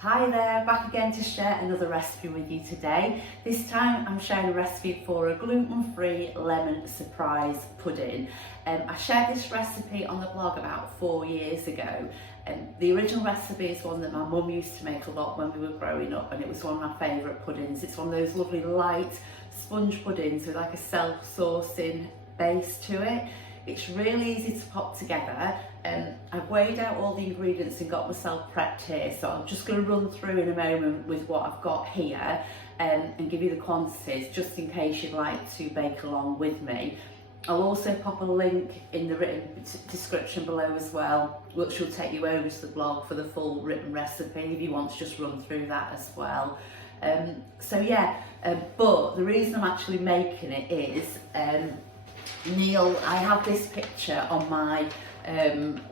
Hi there, back again to share another recipe with you today. This time I'm sharing a recipe for a gluten-free lemon surprise pudding. I shared this recipe on the blog about 4 years ago. The original recipe is one that my mum used to make a lot when we were growing up, and it was one of my favourite puddings. It's one of those lovely light sponge puddings with like a self-saucing base to it. It's really easy to pop together. I've weighed out all the ingredients and got myself prepped here, so I'm just going to run through in a moment with what I've got here and give you the quantities just in case you'd like to bake along with me. I'll also pop a link in the written description below as well, which will take you over to the blog for the full written recipe if you want to just run through that as well. But the reason I'm actually making it is Neil, I have this picture on my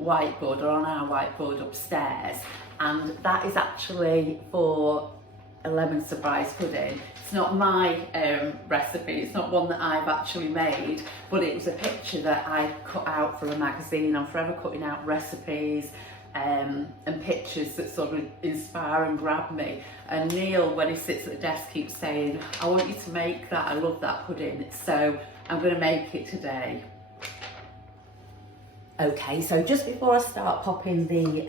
whiteboard, or on our whiteboard upstairs, and that is actually for a lemon surprise pudding. It's not my recipe, it's not one that I've actually made, but it was a picture that I cut out for a magazine. I'm forever cutting out recipes and pictures that sort of inspire and grab me. And Neil, when he sits at the desk, keeps saying, I want you to make that, I love that pudding. So I'm going to make it today. Okay, so just before I start popping the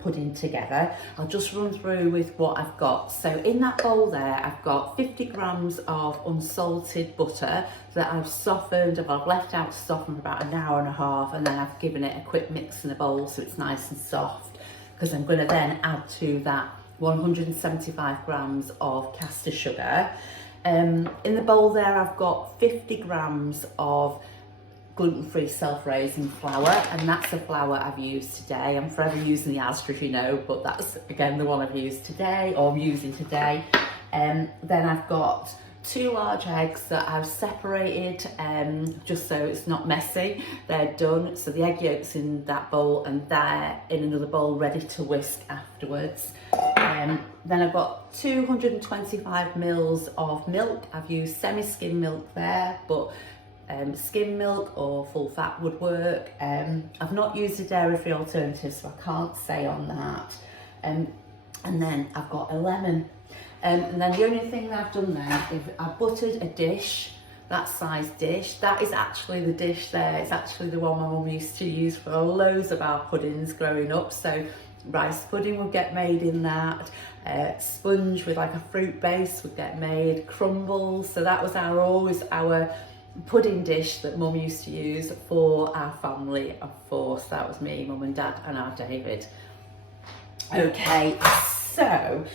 pudding together, I'll just run through with what I've got. So in that bowl there, I've got 50 grams of unsalted butter that I've softened, I've left out to soften for about an hour and a half, and then I've given it a quick mix in a bowl so it's nice and soft, because I'm going to then add to that 175 grams of caster sugar. In the bowl there, I've got 50 grams of gluten-free self-raising flour, and that's the flour I've used today. I'm forever using the Asda, as you know, but that's again the one I've used today, or I'm using today. Then I've got 2 large eggs that I've separated just so it's not messy. They're done, so the egg yolk's in that bowl and they're in another bowl ready to whisk afterwards. Then I've got 225 mils of milk. I've used semi-skim milk there, but skim milk or full fat would work. I've not used a dairy-free alternative, so I can't say on that. And then I've got a lemon. And then the only thing that I've done there is I've buttered a dish, that size dish. That is actually the dish there. It's actually the one my mum used to use for loads of our puddings growing up. So rice pudding would get made in that. Sponge with like a fruit base would get made. Crumbles. So that was always our pudding dish that mum used to use for our family of 4. So that was me, mum and dad, and our David. Okay, so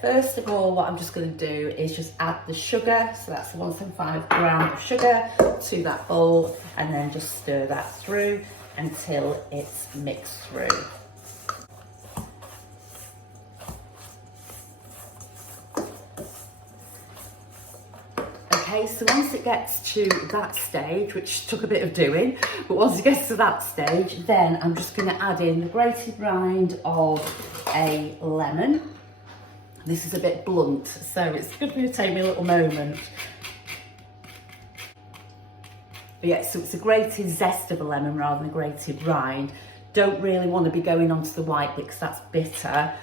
first of all, what I'm just going to do is just add the sugar. So that's 175 grams of sugar to that bowl, and then just stir that through until it's mixed through. Okay, so once it gets to that stage, which took a bit of doing, but once it gets to that stage, then I'm just going to add in the grated rind of a lemon. This is a bit blunt, so it's going to take me a little moment. But yeah, so it's a grated zest of a lemon rather than a grated rind. Don't really want to be going onto the white bit because that's bitter.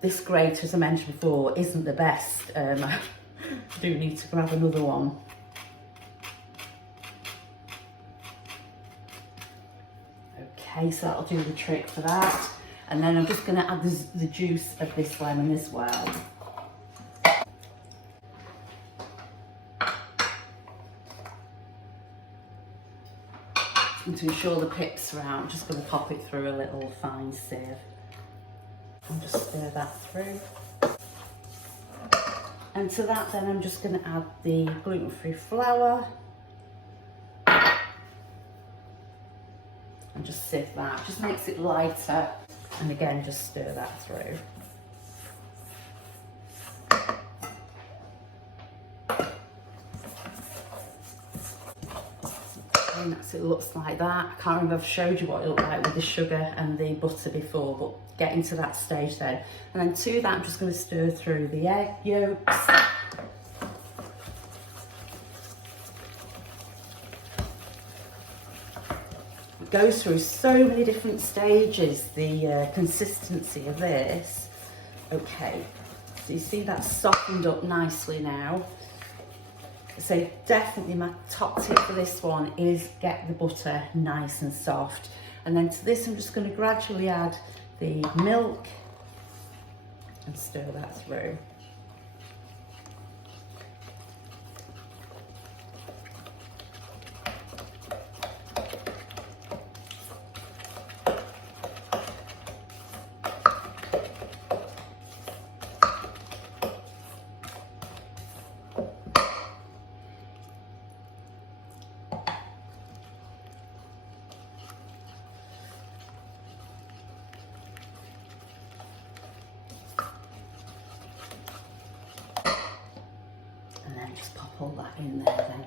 This grate, as I mentioned before, isn't the best. I do need to grab another one. Okay, so that'll do the trick for that. And then I'm just going to add the juice of this lemon as well. And to ensure the pips are out, I'm just going to pop it through a little fine sieve. And just stir that through. And to that then I'm just going to add the gluten-free flour. And just sieve that, just makes it lighter. And again, just stir that through. And that's it, looks like that. I can't remember if I've showed you what it looked like with the sugar and the butter before, but getting to that stage then. And then to that, I'm just going to stir through the egg yolks. It goes through so many different stages, the consistency of this. Okay, so you see that's softened up nicely now. So definitely my top tip for this one is get the butter nice and soft. And then to this I'm just going to gradually add the milk and stir that through. And then just pop all that in there then.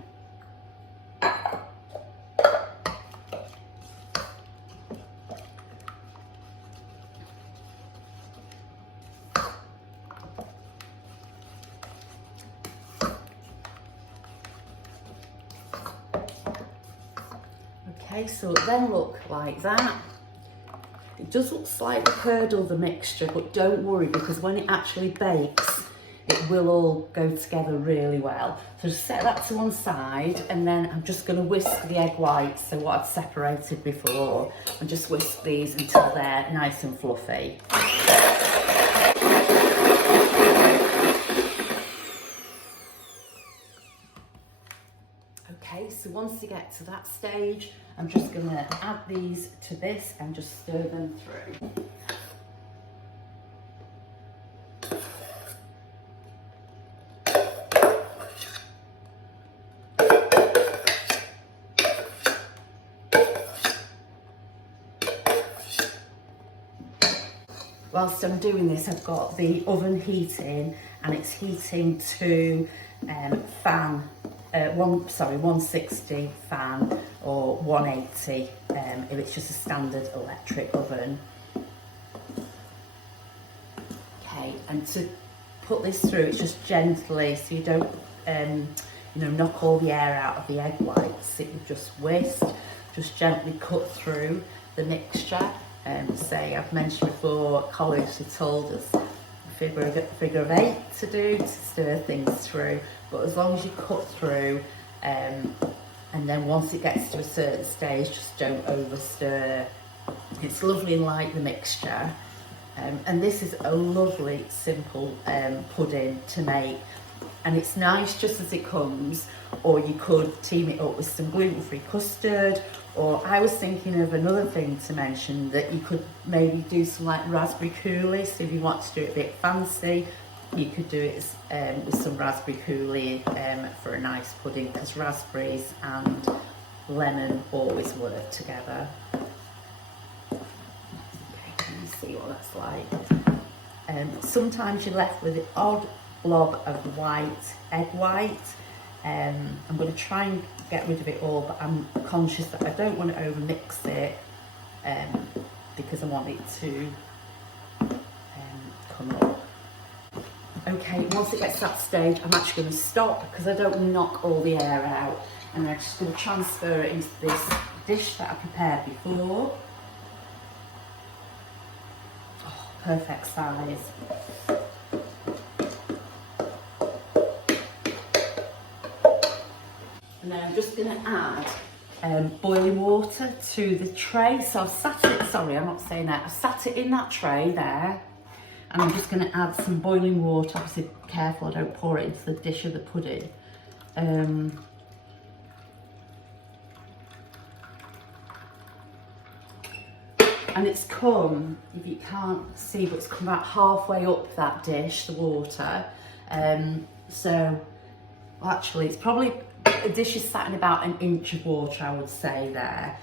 Okay, so it then look like that. It does look slightly curdled, the mixture, but don't worry, because when it actually bakes, it will all go together really well. So just set that to one side, and then I'm just going to whisk the egg whites, so what I've separated before, and just whisk these until they're nice and fluffy. Okay, so once you get to that stage, I'm just going to add these to this and just stir them through. Whilst I'm doing this, I've got the oven heating, and it's heating to 160 fan or 180 if it's just a standard electric oven. Okay, and to put this through, it's just gently, so you don't knock all the air out of the egg whites. It would just whisk, just gently cut through the mixture. Say I've mentioned before, Coeliac had told us a figure of 8 to do to stir things through, but as long as you cut through, and then once it gets to a certain stage, just don't over stir. It's lovely and light, the mixture, and this is a lovely simple pudding to make, and it's nice just as it comes, or you could team it up with some gluten-free custard. Or I was thinking of another thing to mention, that you could maybe do some like raspberry coulis. So if you want to do it a bit fancy, you could do it with some raspberry coulis for a nice pudding, because raspberries and lemon always work together. Okay, can you see what that's like? Sometimes you're left with an odd blob of white, egg white. I'm going to try and get rid of it all, but I'm conscious that I don't want to over mix it because I want it to come up. Okay, once it gets to that stage, I'm actually going to stop because I don't want to knock all the air out, and I'm just going to transfer it into this dish that I prepared before. Oh, perfect size. And then I'm just going to add boiling water to the tray. So I've sat it, sorry, I'm not saying that. I've sat it in that tray there. And I'm just going to add some boiling water. Obviously, careful I don't pour it into the dish of the pudding. And it's come, if you can't see, but it's come about halfway up that dish, the water. So, well, actually, it's probably, the dish is sat in about an inch of water, I would say there.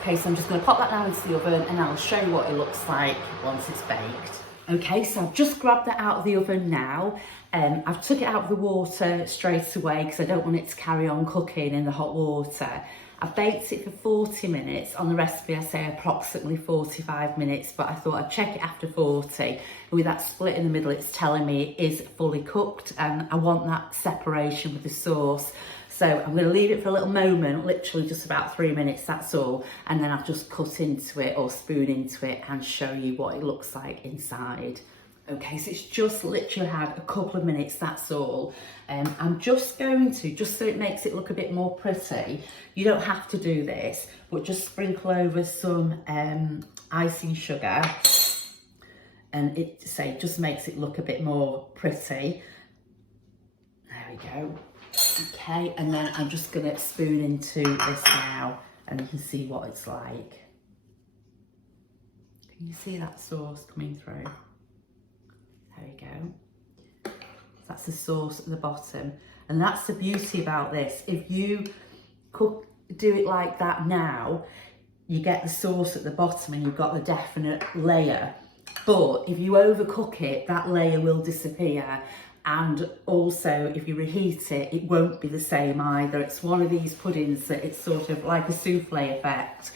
Okay, so I'm just going to pop that now into the oven, and I'll show you what it looks like once it's baked. Okay, so I've just grabbed that out of the oven now. I've took it out of the water straight away because I don't want it to carry on cooking in the hot water. I've baked it for 40 minutes. On the recipe I say approximately 45 minutes, but I thought I'd check it after 40. With that split in the middle, it's telling me it is fully cooked, and I want that separation with the sauce. So I'm going to leave it for a little moment, literally just about 3 minutes, that's all. And then I've just cut into it or spoon into it and show you what it looks like inside. Okay, so it's just literally had a couple of minutes, that's all. I'm just going to, just so it makes it look a bit more pretty, you don't have to do this, but just sprinkle over some icing sugar, and it just makes it look a bit more pretty. There we go. Okay, and then I'm just going to spoon into this now, and you can see what it's like. Can you see that sauce coming through? There we go. That's the sauce at the bottom. And that's the beauty about this. If you do it like that now, you get the sauce at the bottom and you've got the definite layer. But if you overcook it, that layer will disappear. And also, if you reheat it, it won't be the same either. It's one of these puddings that it's sort of like a souffle effect,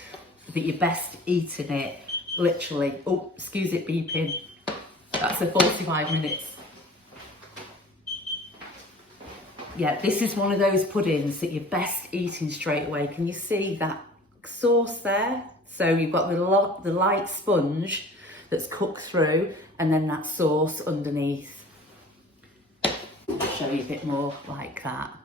that you're best eating it literally. Oh, excuse it beeping. That's a 45 minutes. Yeah, this is one of those puddings that you're best eating straight away. Can you see that sauce there? So you've got the light sponge that's cooked through, and then that sauce underneath. I'll show you a bit more like that.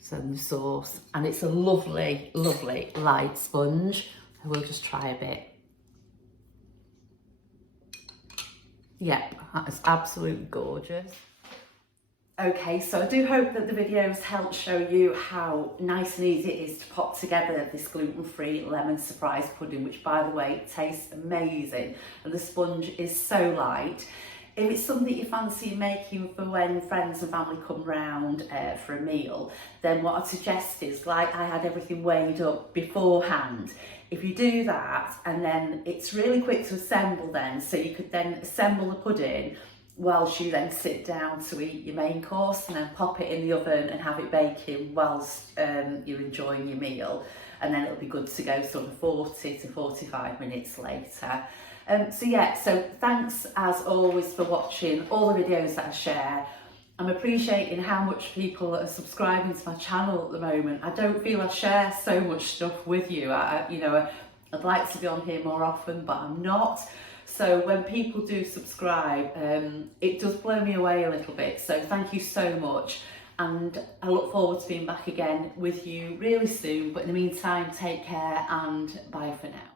So the sauce, and it's a lovely, lovely light sponge. I will just try a bit. Yep, that is absolutely gorgeous. Okay, so I do hope that the videos helped show you how nice and easy it is to pop together this gluten-free lemon surprise pudding, which, by the way, tastes amazing, and the sponge is so light. If it's something you fancy making for when friends and family come round for a meal, then what I'd suggest is, like I had everything weighed up beforehand, if you do that, and then it's really quick to assemble then, so you could then assemble the pudding whilst you then sit down to eat your main course, and then pop it in the oven and have it baking whilst you're enjoying your meal, and then it'll be good to go sort of 40 to 45 minutes later. So yeah, so thanks as always for watching all the videos that I share. I'm appreciating how much people are subscribing to my channel at the moment. I don't feel I share so much stuff with you. I'd like to be on here more often, but I'm not. So when people do subscribe, it does blow me away a little bit. So thank you so much. And I look forward to being back again with you really soon. But in the meantime, take care and bye for now.